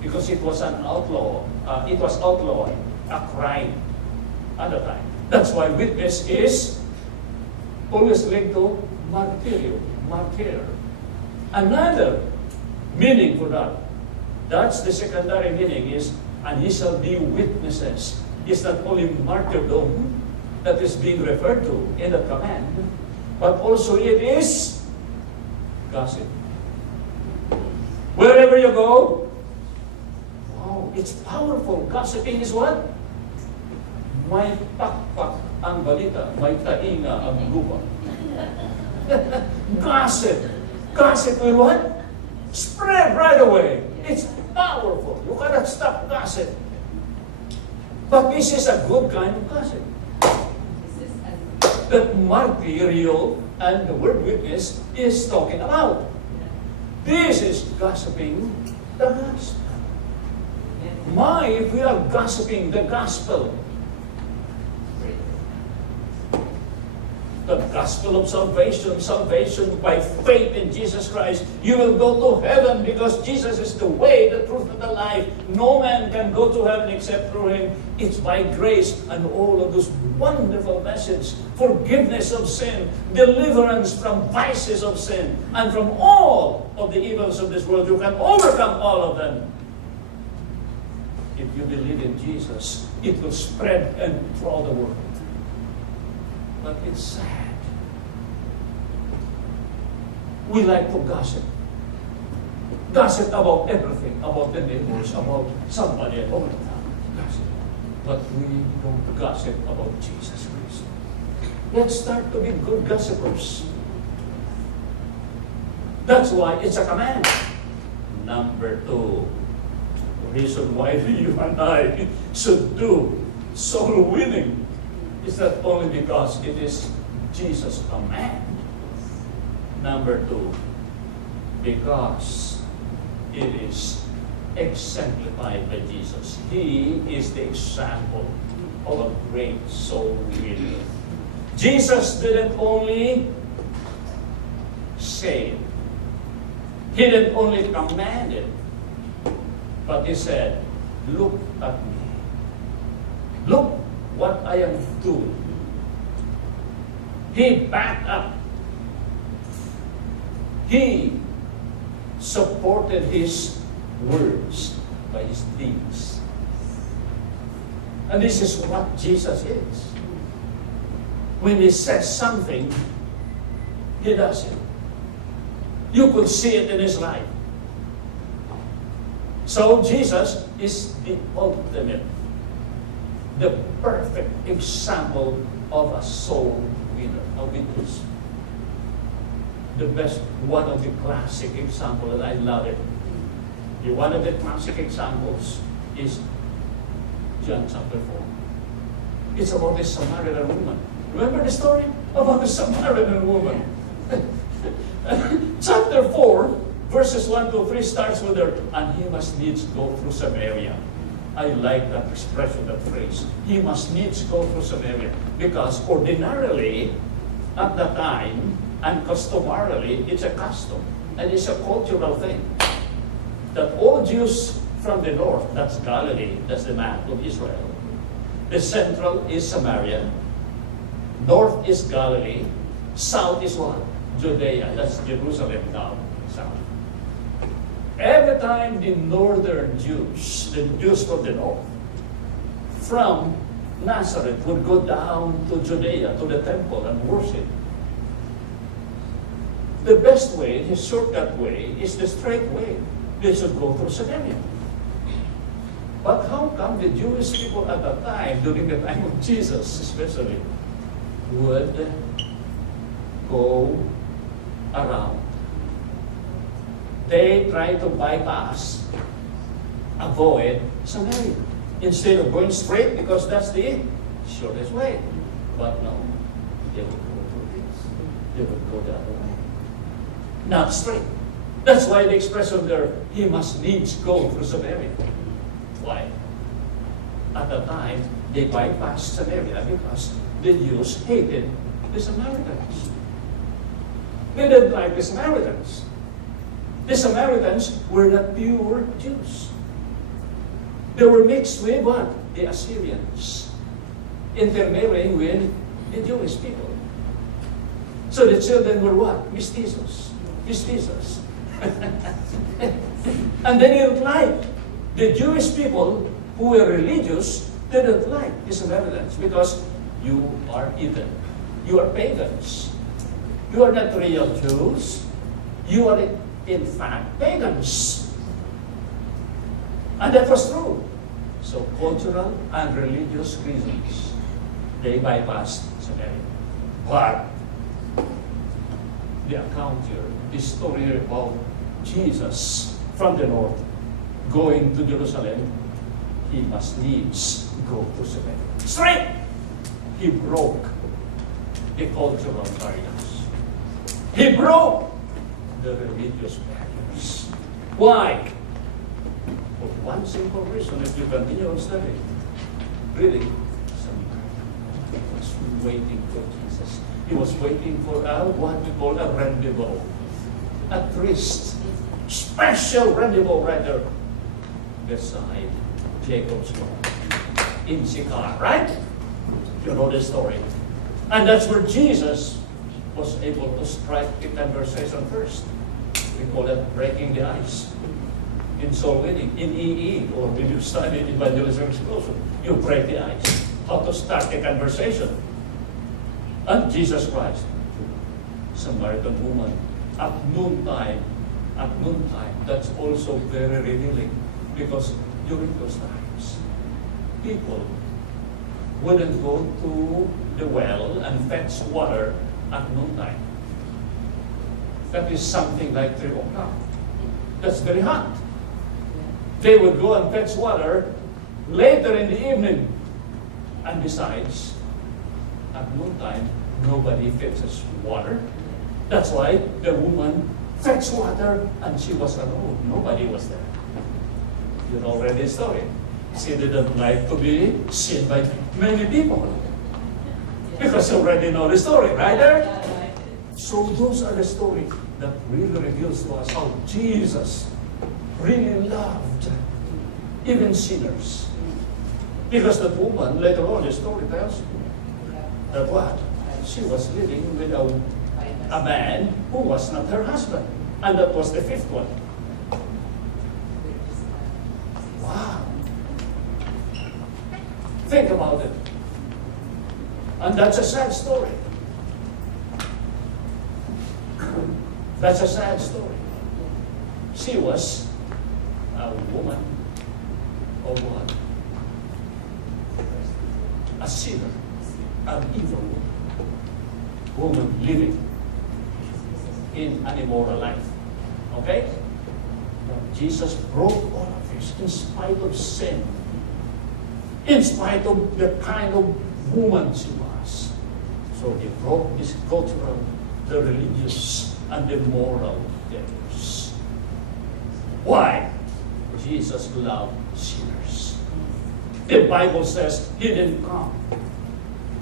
because it was an outlaw. It was outlawed, a crime at the time. That's why witness is always linked to martyr. Another meaning for that, that's the secondary meaning is, and he shall be witnesses. It's not only martyrdom that is being referred to in the command, but also it is gossip. Wherever you go, wow, it's powerful. Gossiping is what? May pakpak ang balita, may tainga ang lupa. Gossip. Gossip will what? Spread right away. It's powerful. You cannot stop gossip. But this is a good kind of gossip. That martyrio and the word witness is talking about. This is gossiping the gospel. If we are gossiping the gospel, the gospel of salvation, salvation by faith in Jesus Christ, you will go to heaven because Jesus is the way, the truth, and the life. No man can go to heaven except through Him. It's by grace, and all of those wonderful messages, forgiveness of sin, deliverance from vices of sin, and from all of the evils of this world. You can overcome all of them. If you believe in Jesus, it will spread and throughout the world. But it's sad. We like to gossip. Gossip about everything, about the neighbors, about somebody, all the time. Gossip. But we don't gossip about Jesus Christ. Let's start to be good gossipers. That's why it's a command. Number 2, the reason why you and I should do soul winning is not only because it is Jesus' command. Number 2, because it is exemplified by Jesus. He is the example of a great soul winner. Jesus didn't only say it. He didn't only command it, but He said, look at me. Look what I am doing. He backed up. He supported His words by His deeds. And this is what Jesus is. When He says something, He does it. You could see it in His life. So Jesus is the ultimate, the perfect example of a soul winner, a witness. The best, one of the classic examples, and I love it. One of the classic examples is John chapter 4. It's about the Samaritan woman. Remember the story about the Samaritan woman? Chapter 4, verses 1 to 3 starts with her, and he must needs go through Samaria. I like that expression, that phrase. He must needs go through Samaria. Because ordinarily, at the time, and customarily, it's a custom. And it's a cultural thing. That all Jews from the north, that's Galilee, that's the map of Israel. The central is Samaria. North is Galilee. South is what? Judea. That's Jerusalem now. South. Every time the northern Jews, the Jews from the north, from Nazareth would go down to Judea, to the temple and worship, the best way, the shortcut way, is the straight way. They should go through Samaria. But how come the Jewish people at that time, during the time of Jesus especially, would go around? They try to bypass, avoid Samaria, instead of going straight, because that's the shortest way. But no, they would go through this. They would go the other way. Not straight. That's why the expression there, he must needs go through Samaria. Why? At the time, they bypassed Samaria because the Jews hated the Samaritans. They didn't like the Samaritans. The Samaritans were not pure Jews. They were mixed with what? The Assyrians, intermarrying with the Jewish people. So the children were what? Mestizos. Mestizos. And they didn't like the Jewish people who were religious, they didn't like the Samaritans because you are heathen. You are pagans. You are not real Jews. You are in fact pagans. And that was true. So cultural and religious reasons, they bypassed Samaria. But the account here, the story about Jesus from the north going to Jerusalem, he must needs go to Samaria. Straight! He broke the cultural barriers. He broke the religious barriers. Why? For one simple reason, if you continue on studying, reading, he was waiting for Jesus. He was waiting for what we call a rendezvous. A tryst. Special rendezvous right there beside Jacob's well in Sychar, right? You know the story. And that's where Jesus was able to strike the conversation first. We call that breaking the ice. In soul winning, in EE, or when you study evangelism explosion, you break the ice. How to start a conversation. And Jesus Christ, Samaritan woman, at noontime, that's also very revealing. Because during those times, people wouldn't go to the well and fetch water at noontime. That is something like 3 o'clock. That's very hot. They would go and fetch water later in the evening. And besides, at noontime, nobody fetches water. That's why the woman fetched water and she was alone. Nobody was there. You know already the story. She didn't like to be seen by many people. Because you already know the story, right there? So those are the stories that really reveals to us how Jesus really loved even sinners. Because that woman, later on, the story tells that what? She was living with a man who was not her husband. And that was the 5th one. Wow. Think about it. And that's a sad story. That's a sad story. She was a woman of what? A sinner, an evil woman living in an immoral life. Okay? But Jesus broke all of this in spite of sin, in spite of the kind of woman she was. So he broke this cultural, the religious, and the moral debtors. Why? Jesus loved sinners. The Bible says he didn't come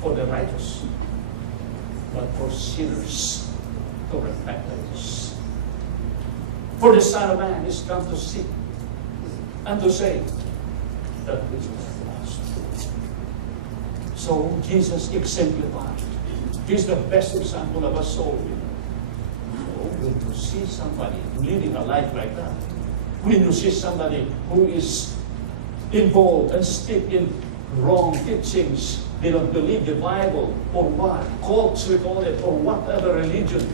for the righteous, but for sinners to repentance. For the Son of Man is come to seek and to save that which was lost. So Jesus exemplified. He's the best example of a soul winner. So when you see somebody living a life like that, when you see somebody who is involved and steeped in wrong teachings, they don't believe the Bible or what, cults we call it, or whatever religion,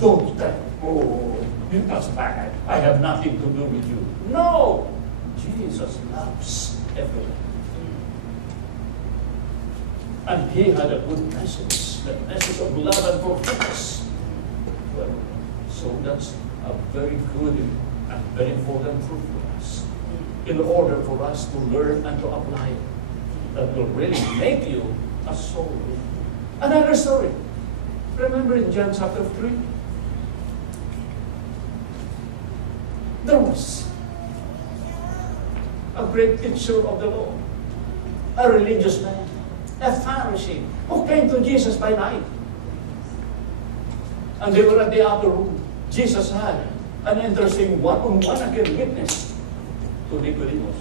don't tell, oh, that's bad, I have nothing to do with you. No! Jesus loves everyone. And he had a good message, the message of love and forgiveness. Well, so that's a very good and very important truth for us. In order for us to learn and to apply it, that will really make you a soul winner. Another story. Remember in John chapter 3? There was a great teacher of the law, a religious man, a Pharisee, who came to Jesus by night. And they were at the upper room. Jesus had an interesting one-on-one again witness to Nicodemus.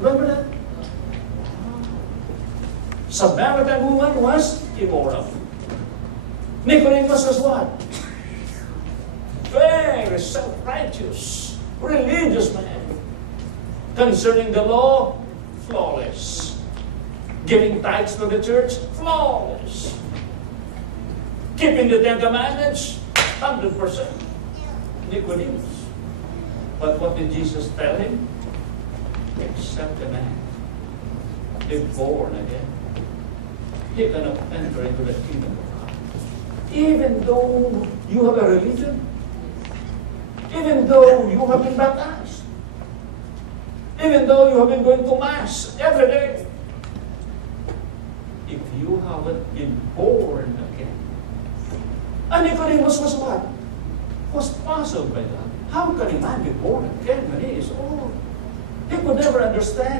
Remember that? Samaritan woman was immoral. Nicodemus was what? Very self-righteous, religious man. Concerning the law, flawless. Giving tithes to the church, flawless. Keeping the Ten Commandments, 100%. Nicodemus. But what did Jesus tell him? Except a man is born again, he cannot enter into the kingdom of God. Even though you have a religion, even though you have been baptized, even though you have been going to Mass every day, if you haven't been born again. And Nicodemus was what? Was puzzled by that. How can a man be born again when he is old? He could never understand